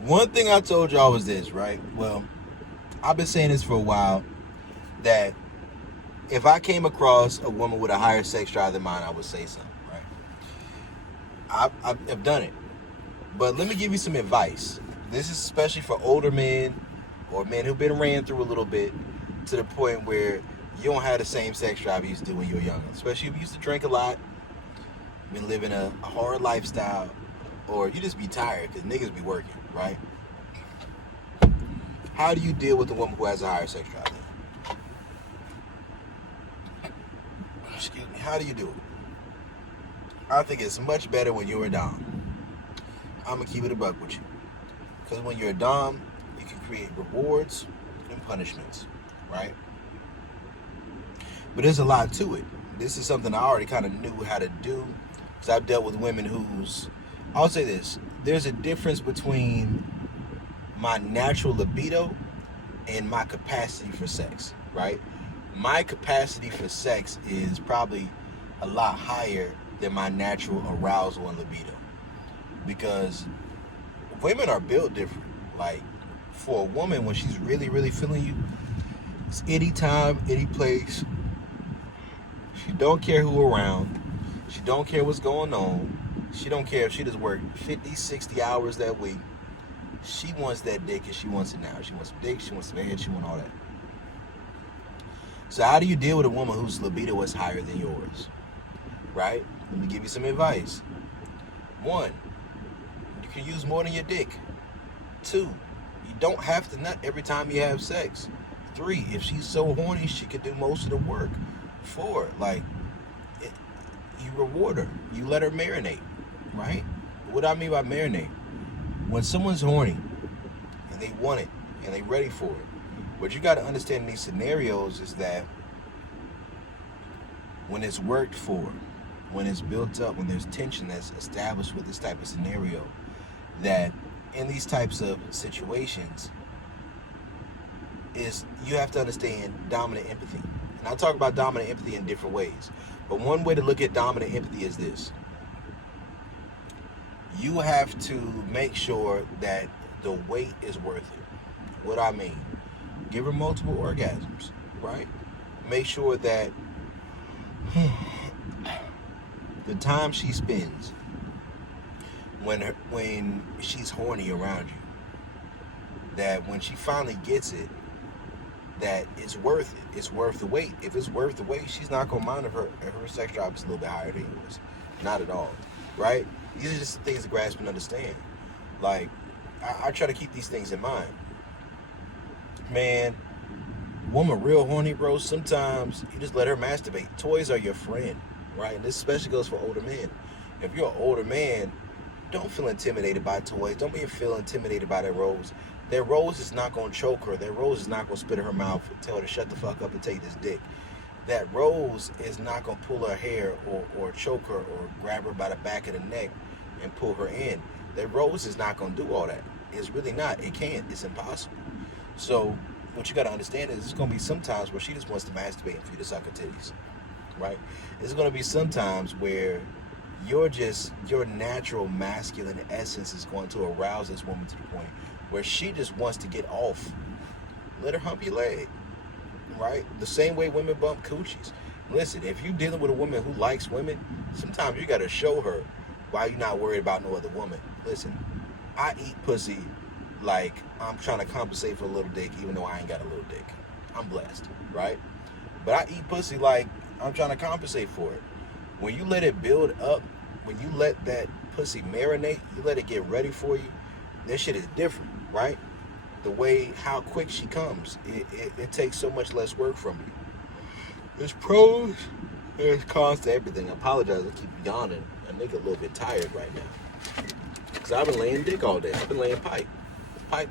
One thing I told y'all was this, right? Well, I've been saying this for a while that if I came across a woman with a higher sex drive than mine, I would say something, right? I've done it. But let me give you some advice. This is especially for older men or men who've been ran through a little bit to the point where you don't have the same sex drive you used to do when you were younger. Especially if you used to drink a lot, been living a hard lifestyle, or you just be tired because niggas be working, right? How do you deal with a woman who has a higher sex drive than you? Excuse me. How do you do it? I think it's much better when you're a dom. I'm gonna keep it a buck with you. Because when you're a dom, you can create rewards and punishments, right? But there's a lot to it. This is something I already kind of knew how to do because I've dealt with women who's. I'll say this: there's a difference between my natural libido and my capacity for sex, right? My capacity for sex is probably a lot higher than my natural arousal and libido because women are built different. Like for a woman, when she's really, really feeling you, it's any time, any place. She don't care who around. She don't care what's going on. She don't care if she just worked 50, 60 hours that week. She wants that dick and she wants it now. She wants some dick, she wants some head, she wants all that. So how do you deal with a woman whose libido is higher than yours? Right? Let me give you some advice. One, you can use more than your dick. Two, you don't have to nut every time you have sex. Three, if she's so horny, she could do most of the work. Four, it, you reward her. You let her marinate, right? What I mean by marinate, when someone's horny and they want it and they ready for it, what you got to understand in these scenarios is that when it's worked for, when it's built up, when there's tension that's established with this type of scenario, that in these types of situations is you have to understand dominant empathy. And I'll talk about dominant empathy in different ways. But one way to look at dominant empathy is this. You have to make sure that the wait is worth it. What I mean, give her multiple orgasms, right? Make sure that the time she spends when she's horny around you, that when she finally gets it, that it's worth it. It's worth the wait. If it's worth the wait, she's not gonna mind if her sex drive is a little bit higher than yours. Not at all, right? These are just things to grasp and understand. Like, I try to keep these things in mind. Man, woman real horny, bro, sometimes you just let her masturbate. Toys are your friend, right? And this especially goes for older men. If you're an older man, don't feel intimidated by toys. Don't feel intimidated by their rose. Their rose is not going to choke her. Their rose is not going to spit in her mouth and tell her to shut the fuck up and take this dick. That rose is not going to pull her hair or choke her or grab her by the back of the neck and pull her in. That rose is not going to do all that. It's really not. It can't. It's impossible. So what you got to understand is there's going to be some times where she just wants to masturbate and for you to suck her titties, right? There's going to be some times where your natural masculine essence is going to arouse this woman to the point where she just wants to get off. Let her hump your leg, right? The same way women bump coochies. Listen, if you're dealing with a woman who likes women, sometimes you got to show her why you're not worried about no other woman. Listen, I eat pussy like I'm trying to compensate for a little dick, even though I ain't got a little dick. I'm blessed, right? But I eat pussy like I'm trying to compensate for it. When you let it build up, when you let that pussy marinate, you let it get ready for you, this shit is different, right? The way, how quick she comes, it takes so much less work from you. There's pros, there's cons to everything. I apologize, I keep yawning. I make it a little bit tired right now. Because I've been laying dick all day. I've been laying pipe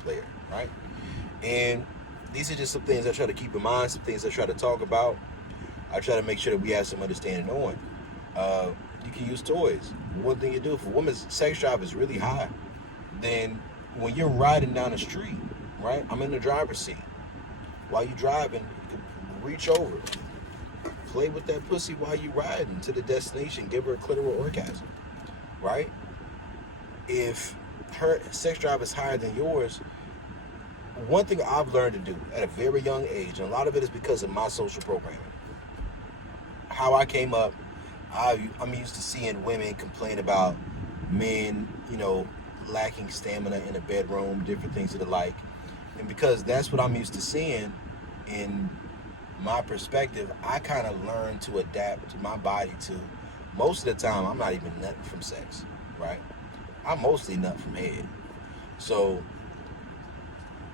layer, right? And these are just some things I try to keep in mind, some things I try to talk about. I try to make sure that we have some understanding on. You can use toys. One thing you do, if a woman's sex drive is really high, then when you're riding down the street, right? I'm in the driver's seat. While you're driving, you can reach over, play with that pussy while you're riding to the destination, give her a clitoral orgasm, right? If her sex drive is higher than yours, one thing I've learned to do at a very young age, and a lot of it is because of my social programming, how I came up, I'm used to seeing women complain about men, lacking stamina in the bedroom, different things of the like. And because that's what I'm used to seeing in my perspective, I kind of learned to adapt my body to, most of the time, I'm not even nutting from sex, right? I'm mostly nut from head. So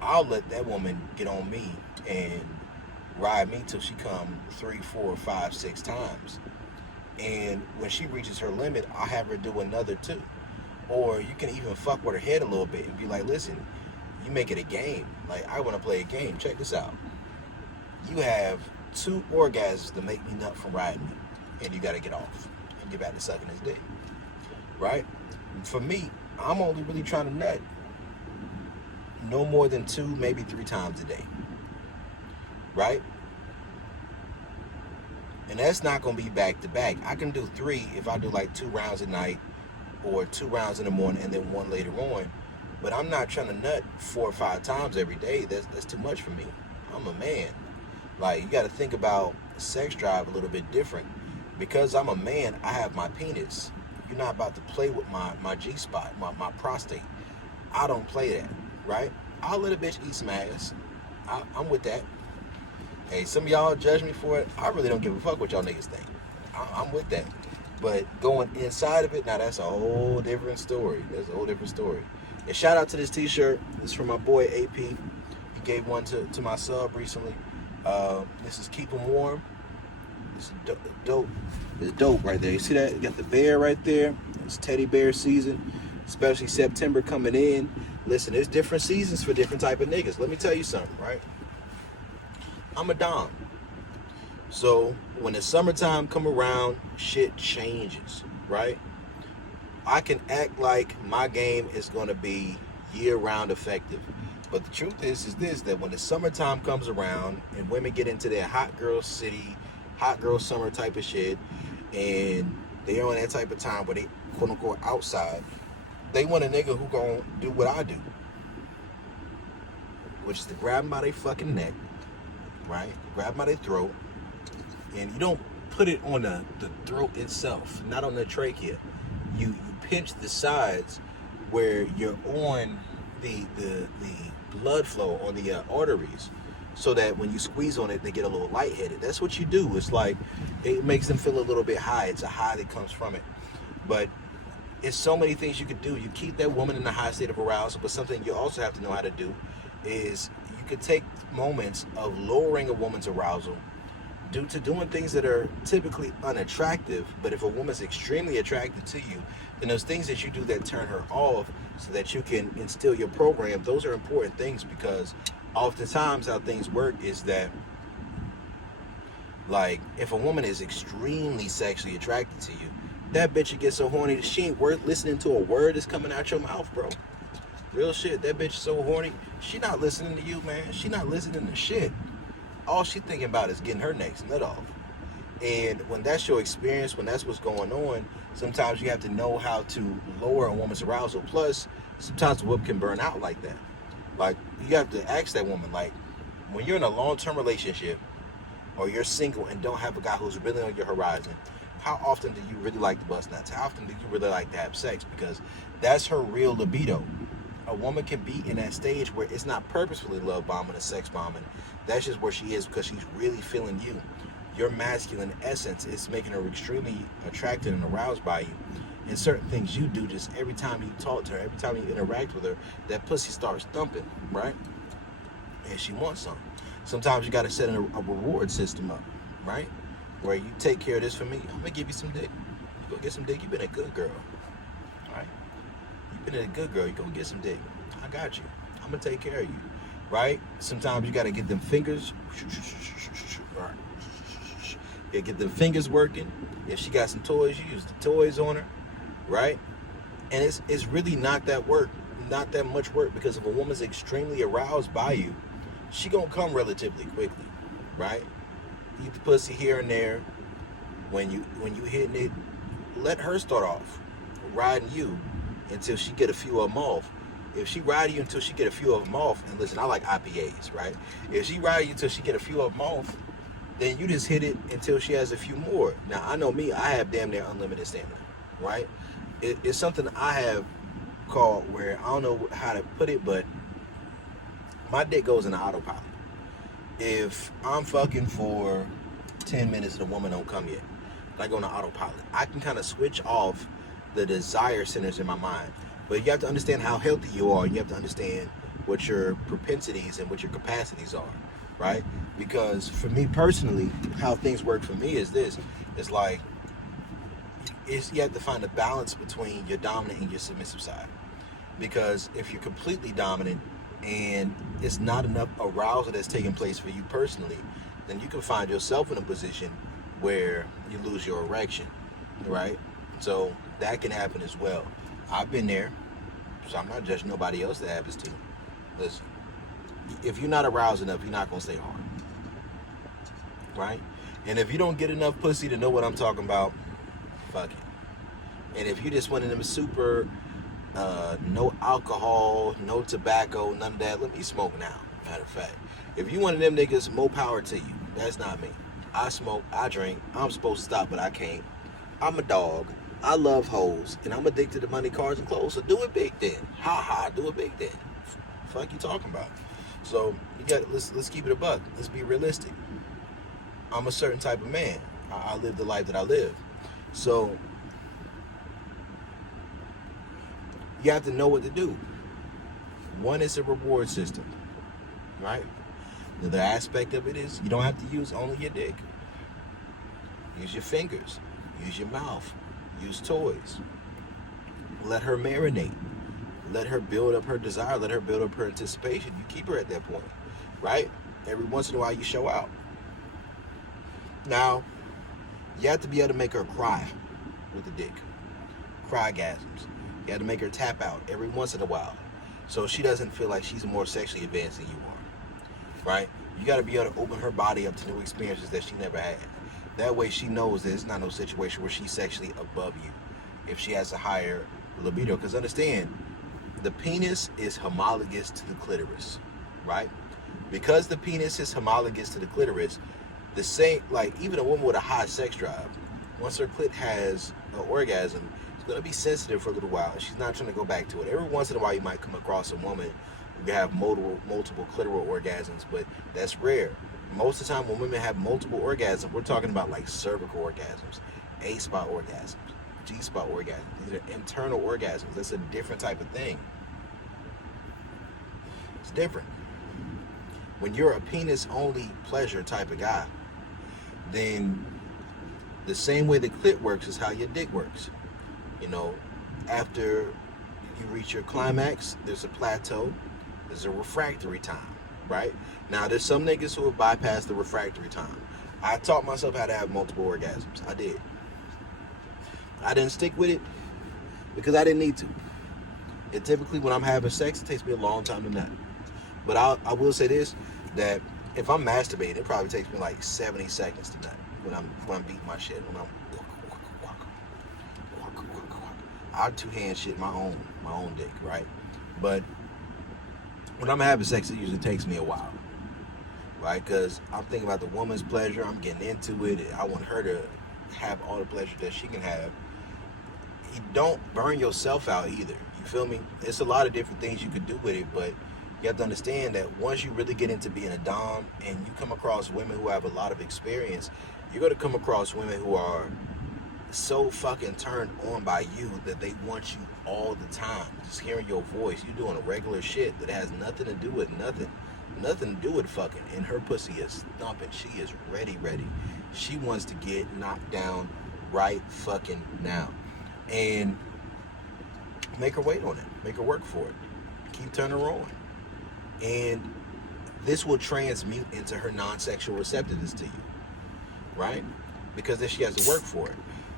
I'll let that woman get on me and ride me till she come 3, 4, 5, 6 times. And when she reaches her limit, I'll have her do another two. Or you can even fuck with her head a little bit and be like, listen, you make it a game. Like, I want to play a game. Check this out. You have 2 orgasms to make me nut from riding me. And you got to get off and get back to sucking his dick. Right? For me, I'm only really trying to nut no more than 2, maybe 3 times a day. Right? And that's not going to be back to back. I can do 3 if I do like 2 rounds a night or 2 rounds in the morning and then 1 later on. But I'm not trying to nut 4 or 5 times every day. That's too much for me. I'm a man. Like, you got to think about sex drive a little bit different. Because I'm a man, I have my penis. You're not about to play with my G-spot, my prostate. I don't play that, right? I'll let a bitch eat some ass. I'm with that. Hey, some of y'all judge me for it. I really don't give a fuck what y'all niggas think. I'm with that. But going inside of it, now that's a whole different story. That's a whole different story. And shout out to this t-shirt. This is from my boy AP. He gave one to my sub recently. This is Keep 'Em Warm. This is dope. It's dope right there. You see that? You got the bear right there. It's teddy bear season, especially September coming in. Listen, there's different seasons for different type of niggas. Let me tell you something, right? I'm a dom. So when the summertime come around, shit changes, right? I can act like my game is going to be year-round effective. But the truth is this, that when the summertime comes around and women get into their hot girl city, hot girl summer type of shit, and they're on that type of time where they quote-unquote outside, they want a nigga who gonna do what I do, which is to grab them by their fucking neck, right? Grab them by their throat, and you don't put it on the throat itself, not on the trachea. You pinch the sides where you're on the blood flow on the arteries, so that when you squeeze on it, they get a little lightheaded. That's what you do. It's like, it makes them feel a little bit high. It's a high that comes from it. But it's so many things you could do. You keep that woman in a high state of arousal, but something you also have to know how to do is you could take moments of lowering a woman's arousal due to doing things that are typically unattractive. But if a woman's extremely attracted to you, then those things that you do that turn her off so that you can instill your program, those are important things, because oftentimes how things work is that, like, if a woman is extremely sexually attracted to you, that bitch will get so horny that she ain't worth listening to a word that's coming out your mouth, bro. Real shit. That bitch is so horny, she not listening to you, man. She not listening to shit. All she thinking about is getting her next nut off. And when that's your experience, when that's what's going on, sometimes you have to know how to lower a woman's arousal. Plus, sometimes the whip can burn out like that. Like, you have to ask that woman, like, when you're in a long-term relationship or you're single and don't have a guy who's really on your horizon, how often do you really like to bust nuts? How often do you really like to have sex? Because that's her real libido. A woman can be in that stage where it's not purposefully love bombing or sex bombing. That's just where she is because she's really feeling you. Your masculine essence is making her extremely attracted and aroused by you. And certain things you do, just every time you talk to her, every time you interact with her, that pussy starts thumping, right? And she wants some. Sometimes you got to set a reward system up, right? Where you take care of this for me, I'm going to give you some dick. You go get some dick, you've been a good girl, right? You've been a good girl, you go get some dick. I got you. I'm going to take care of you, right? Sometimes you got to get them fingers, right? You get them fingers working. If she got some toys, you use the toys on her, right? And it's really not that much work, because if a woman's extremely aroused by you, she gonna come relatively quickly, right? Eat the pussy here and there. When you hitting it, let her start off riding you, until she get a few of them off. If she ride you until she get a few of them off, and listen, I like IPAs, right? If she ride you until she get a few of them off, then you just hit it until she has a few more. Now, I know me, I have damn near unlimited stamina, right? It's something I have called where I don't know how to put it, but my dick goes into autopilot. If I'm fucking for 10 minutes and the woman don't come yet, I go into autopilot. I can kind of switch off the desire centers in my mind. But you have to understand how healthy you are. You have to understand what your propensities and what your capacities are, right? Because for me personally, how things work for me is this. It's like, you have to find a balance between your dominant and your submissive side. Because if you're completely dominant and it's not enough arousal that's taking place for you personally, then you can find yourself in a position where you lose your erection, right? So that can happen as well. I've been there, so I'm not judging nobody else that happens to. Listen, if you're not aroused enough, you're not going to stay hard, right? And if you don't get enough pussy to know what I'm talking about, fuck it. And if you just one of them super, no alcohol, no tobacco, none of that, let me smoke now, matter of fact. If you one of them niggas, more power to you. That's not me. I smoke, I drink, I'm supposed to stop, but I can't. I'm a dog. I love hoes, and I'm addicted to money, cars, and clothes. So do it big then. Ha ha, do it big then. Fuck you talking about? So you got let's keep it a buck. Let's be realistic. I'm a certain type of man. I live the life that I live. So you have to know what to do. One is a reward system, right? The other aspect of it is you don't have to use only your dick. Use your fingers. Use your mouth. Use toys. Let her marinate. Let her build up her desire. Let her build up her anticipation. You keep her at that point, right? Every once in a while you show out. Now, you have to be able to make her cry with the dick. Crygasms. You have to make her tap out every once in a while, so she doesn't feel like she's more sexually advanced than you are, right? You got to be able to open her body up to new experiences that she never had. That way she knows that it's not no situation where she's sexually above you if she has a higher libido. Because understand, the penis is homologous to the clitoris, right? Because the penis is homologous to the clitoris, the same, like even a woman with a high sex drive, once her clit has an orgasm, it's going to be sensitive for a little while. She's not trying to go back to it. Every once in a while you might come across a woman who have multiple clitoral orgasms, but that's rare. Most of the time when women have multiple orgasms, we're talking about like cervical orgasms, A-spot orgasms, G-spot orgasms. These are internal orgasms. That's a different type of thing. It's different. When you're a penis-only pleasure type of guy, then the same way the clit works is how your dick works. You know, after you reach your climax, there's a plateau, there's a refractory time. Right? Now, there's some niggas who have bypassed the refractory time. I taught myself how to have multiple orgasms. I did. I didn't stick with it because I didn't need to. And typically when I'm having sex, it takes me a long time to nut. But I will say this, that if I'm masturbating, it probably takes me like 70 seconds to nut when I'm beating my shit. When I two-hand shit my own dick, right? But when I'm having sex, it usually takes me a while, right? Because I'm thinking about the woman's pleasure. I'm getting into it. I want her to have all the pleasure that she can have. You don't burn yourself out either. You feel me? It's a lot of different things you could do with it, but you have to understand that once you really get into being a dom and you come across women who have a lot of experience, you're going to come across women who are so fucking turned on by you that they want you all the time. Just hearing your voice, you doing a regular shit that has nothing to do with nothing to do with fucking. And her pussy is thumping. She is ready. She wants to get knocked down right fucking now. And make her wait on it. Make her work for it. Keep turning her on. And this will transmute into her non-sexual receptiveness to you, right? Because then she has to work for it.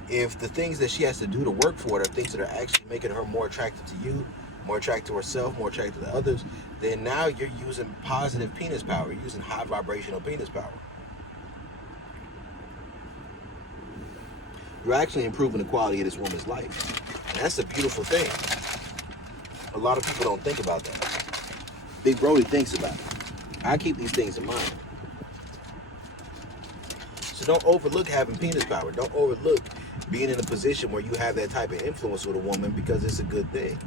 If the things that she has to do to work for it are things that are actually making her more attracted to you, more attracted to herself, more attracted to others, then now you're using positive penis power. You're using high vibrational penis power. You're actually improving the quality of this woman's life. And that's a beautiful thing. A lot of people don't think about that. Big Brody thinks about it. I keep these things in mind. So don't overlook having penis power. Don't overlook being in a position where you have that type of influence with a woman, because it's a good thing,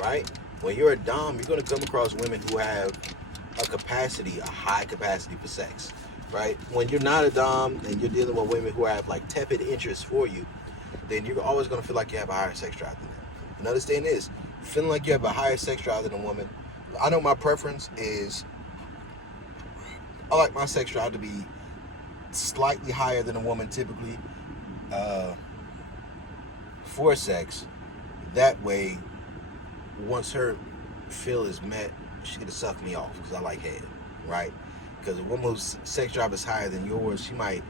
right? When you're a dom, you're going to come across women who have a high capacity for sex, right? When you're not a dom and you're dealing with women who have like tepid interest for you, then you're always going to feel like you have a higher sex drive than them. And understand this, feeling like you have a higher sex drive than a woman, I know my preference is, I like my sex drive to be slightly higher than a woman typically for sex. That way, once her feel is met, she can suck me off because I like head, right? Because a woman whose sex drive is higher than yours, she might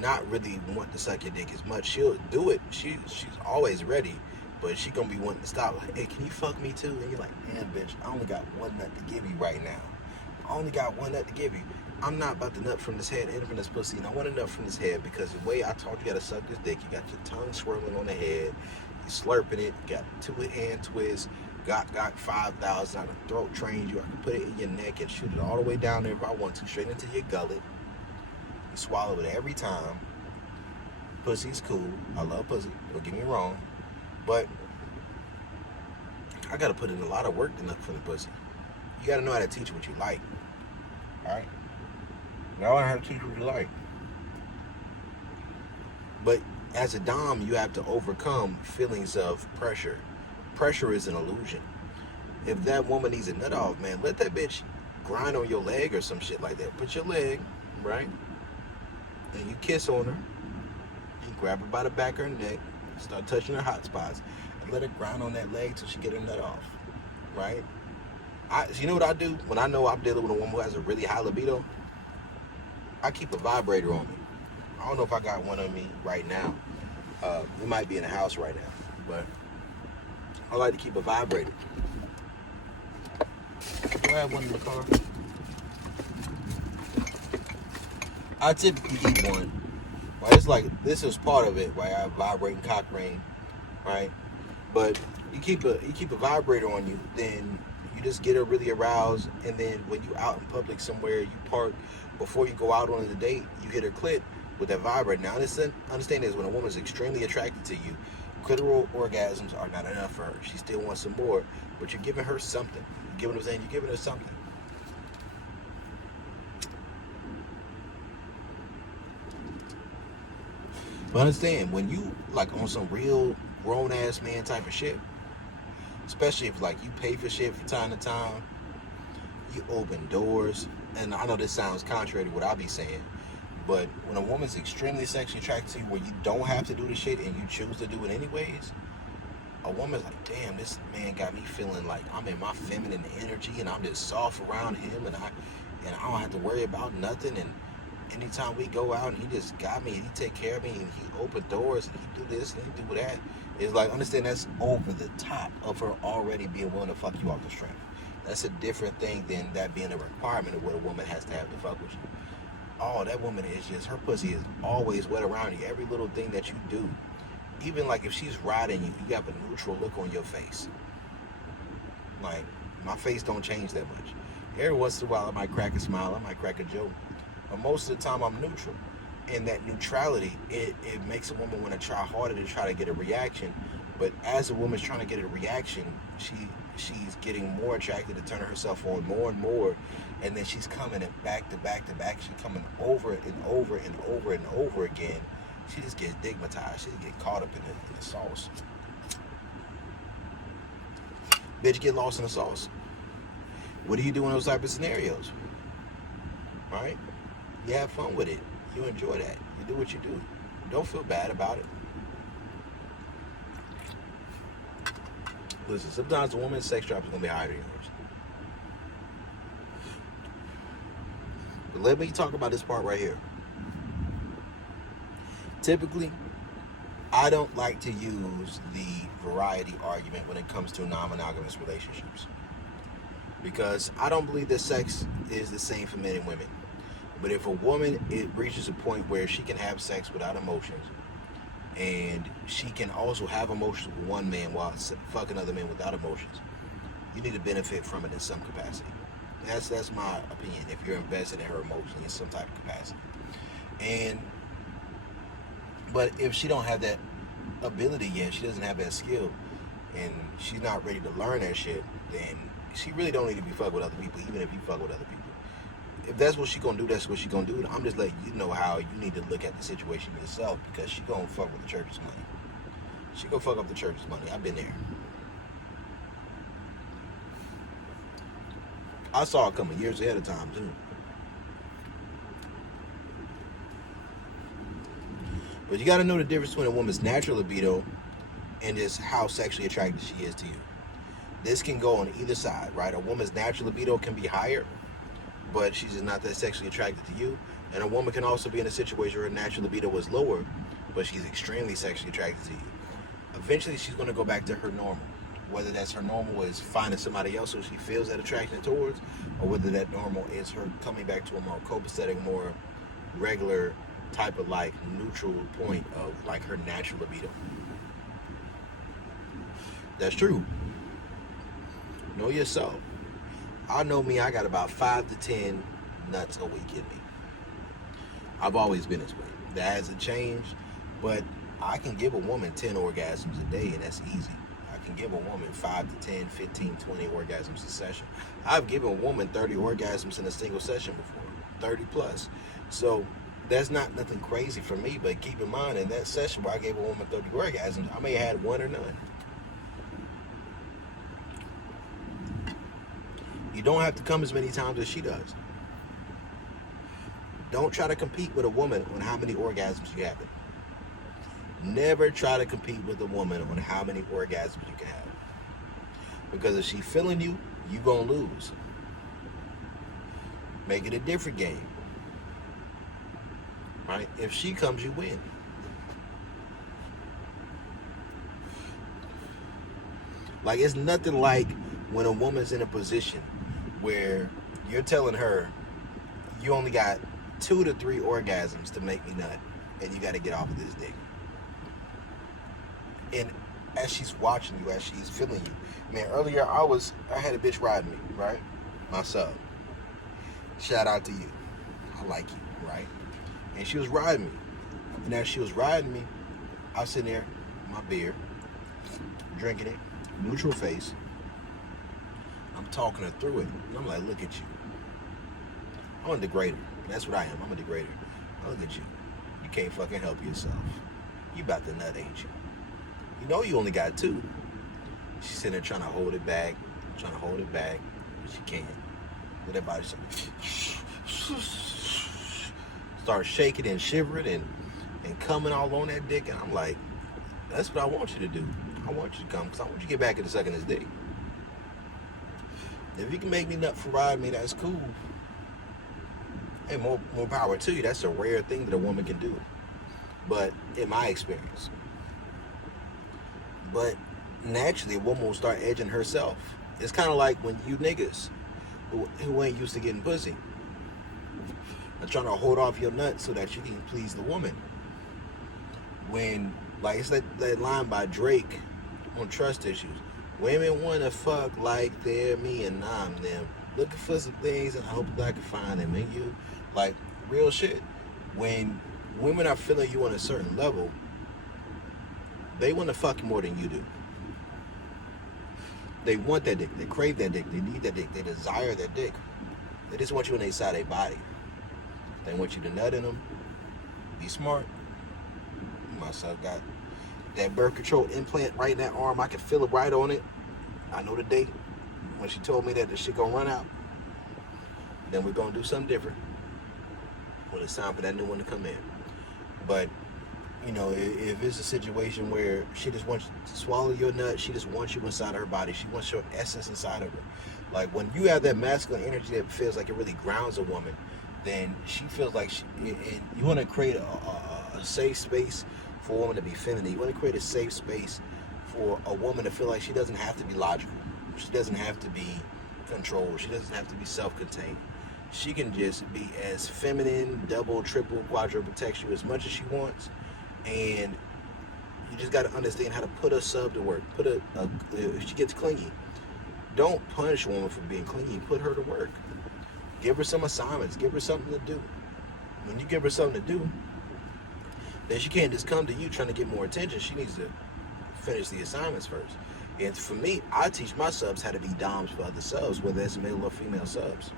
not really want to suck your dick as much. She'll do it. She's always ready, but she gonna be wanting to stop. Like, hey, can you fuck me too? And you're like, man, bitch, I only got one nut to give you right now. I only got one nut to give you. I'm not about to nut from this head and from this pussy. And I want to nut from this head because the way I taught you how to suck this dick, you got your tongue swirling on the head, you slurping it, you got 2-hand twists, got 5,000. I can throat train you. I can put it in your neck and shoot it all the way down there if I want to, straight into your gullet. You swallow it every time. Pussy's cool. I love pussy. Don't get me wrong. But I got to put in a lot of work to nut for the pussy. You got to know how to teach what you like. All right? Now I know how to teach what you like. But as a dom, you have to overcome feelings of pressure. Pressure is an illusion. If that woman needs a nut off, man, let that bitch grind on your leg or some shit like that. Put your leg, right? And you kiss on her. You grab her by the back of her neck, start touching her hot spots, and let her grind on that leg till she get her nut off, right? You know what I do when I know I'm dealing with a woman who has a really high libido? I keep a vibrator on me. I don't know if I got one on me right now. We might be in the house right now, but I like to keep a vibrator. Do I have one in the car? I typically keep one. Right? It's like, this is part of it, right? I have a vibrating cock ring, right? But you keep a vibrator on you, then you just get her really aroused, and then when you out in public somewhere, you park, before you go out on the date, you hit her clit with that vibrator. Now understand this, when a woman is extremely attracted to you, clitoral orgasms are not enough for her. She still wants some more, but you're giving her something. You're giving her something. But understand, when you like on some real grown ass man type of shit, especially if like you pay for shit from time to time, you open doors. And I know this sounds contrary to what I be saying, but when a woman's extremely sexually attracted to you where you don't have to do the shit and you choose to do it anyways, a woman's like, damn, this man got me feeling like I'm in my feminine energy and I'm just soft around him, and I don't have to worry about nothing. And anytime we go out and he just got me and he take care of me and he opened doors and he do this and he do that, it's like, understand, that's over the top of her already being willing to fuck you off the strength. That's a different thing than that being a requirement of what a woman has to have to fuck with you. Oh, that woman is just, her pussy is always wet around you. Every little thing that you do, even like if she's riding you, you have a neutral look on your face. Like, my face don't change that much. Every once in a while I might crack a smile, I might crack a joke, but most of the time I'm neutral. And that neutrality, it makes a woman want to try harder to try to get a reaction. But as a woman's trying to get a reaction, she's getting more attracted to turning herself on more and more, and then she's coming back to back to back. She's coming over and over and over and over again. She just gets stigmatized. She just gets caught up in the sauce. Bitch, get lost in the sauce. What do you do in those type of scenarios? Right? You have fun with it. You enjoy that. You do what you do. Don't feel bad about it. Listen, sometimes a woman's sex drive is going to be higher than yours. But let me talk about this part right here. Typically, I don't like to use the variety argument when it comes to non-monogamous relationships, because I don't believe that sex is the same for men and women. But if a woman, it reaches a point where she can have sex without emotions, and she can also have emotions with one man while fucking other men without emotions, you need to benefit from it in some capacity. That's my opinion. If you're invested in her emotionally in some type of capacity, and but if she don't have that ability yet, she doesn't have that skill, and she's not ready to learn that shit, then she really don't need to be fucked with other people, even if you fuck with other people. If that's what she gonna do, that's what she gonna do. I'm just letting you know how you need to look at the situation yourself, because she gonna fuck with the church's money. She gonna fuck up the church's money. I've been there. I saw it coming years ahead of time too. But you gotta know the difference between a woman's natural libido and just how sexually attracted she is to you. This can go on either side, right? A woman's natural libido can be higher, but she's just not that sexually attracted to you. And a woman can also be in a situation where her natural libido was lower, but she's extremely sexually attracted to you. Eventually, she's going to go back to her normal. Whether that's her normal is finding somebody else who she feels that attraction towards, or whether that normal is her coming back to a more copacetic, more regular type of like neutral point of like her natural libido. That's true. Know yourself. I know me, I got about 5 to 10 nuts a week in me. I've always been this way. That hasn't changed, but I can give a woman 10 orgasms a day, and that's easy. I can give a woman 5 to 10, 15, 20 orgasms a session. I've given a woman 30 orgasms in a single session before, 30 plus. So that's not nothing crazy for me, but keep in mind, in that session where I gave a woman 30 orgasms, I may have had one or none. You don't have to come as many times as she does. Don't try to compete with a woman on how many orgasms you have. Never try to compete with a woman on how many orgasms you can have. Because if she's feeling you, you're going to lose. Make it a different game. Right? If she comes, you win. Like, it's nothing like when a woman's in a position where you're telling her you only got 2 to 3 orgasms to make me nut, and you got to get off of this dick. And as she's watching you, as she's feeling you, man, earlier I had a bitch riding me, right? My sub. Shout out to you. I like you, right? And she was riding me. And as she was riding me, I was sitting there, my beer, drinking it, neutral face. I'm talking her through it. And I'm like, look at you. I'm a degrader. That's what I am. I'm a degrader. Look at you. You can't fucking help yourself. You about to nut, ain't you? You know you only got 2. She's sitting there trying to hold it back, but she can't. But everybody start shaking and shivering and coming all on that dick. And I'm like, that's what I want you to do. I want you to come, because I want you to get back into sucking this dick. If you can make me nut for riding me, that's cool. And more power to you. That's a rare thing that a woman can do. But in my experience. But naturally, a woman will start edging herself. It's kind of like when you niggas who ain't used to getting pussy are trying to hold off your nut so that you can please the woman. When, like, it's that line by Drake on Trust Issues. Women want to fuck like they're me and I'm them. Looking for some things and I hope that I can find them in you. Like, real shit. When women are feeling you on a certain level, they want to fuck more than you do. They want that dick. They crave that dick. They need that dick. They desire that dick. They just want you on their side of their body. They want you to nut in them. Be smart. My son got that birth control implant right in that arm. I can feel it right on it. I know the date. When she told me that the shit gonna run out, then we're gonna do something different when it's time for that new one to come in. But, you know, if it's a situation where she just wants to swallow your nut, she just wants you inside her body. She wants your essence inside of her. Like, when you have that masculine energy that feels like it really grounds a woman, then she feels like you want to create a safe space for a woman to be feminine. You want to create a safe space for a woman to feel like she doesn't have to be logical. She doesn't have to be controlled. She doesn't have to be self-contained. She can just be as feminine, double, triple, quadruple text you as much as she wants. And you just got to understand how to put a sub to work. If she gets clingy, Don't punish a woman for being clingy. Put her to work. Give her some assignments. Give her something to do. When you give her something to do, then she can't just come to you trying to get more attention. She needs to finish the assignments first. And for me, I teach my subs how to be doms for other subs, whether it's male or female subs.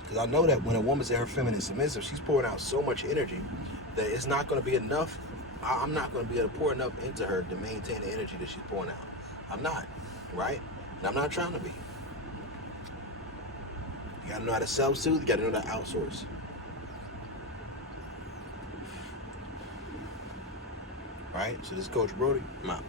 Because I know that when a woman's at her feminine submissive, she's pouring out so much energy that it's not going to be enough. I'm not going to be able to pour enough into her to maintain the energy that she's pouring out. I'm not, right? And I'm not trying to be. You got to know how to self-soothe. You got to know how to outsource. Right? So this is Coach Brody. I'm out.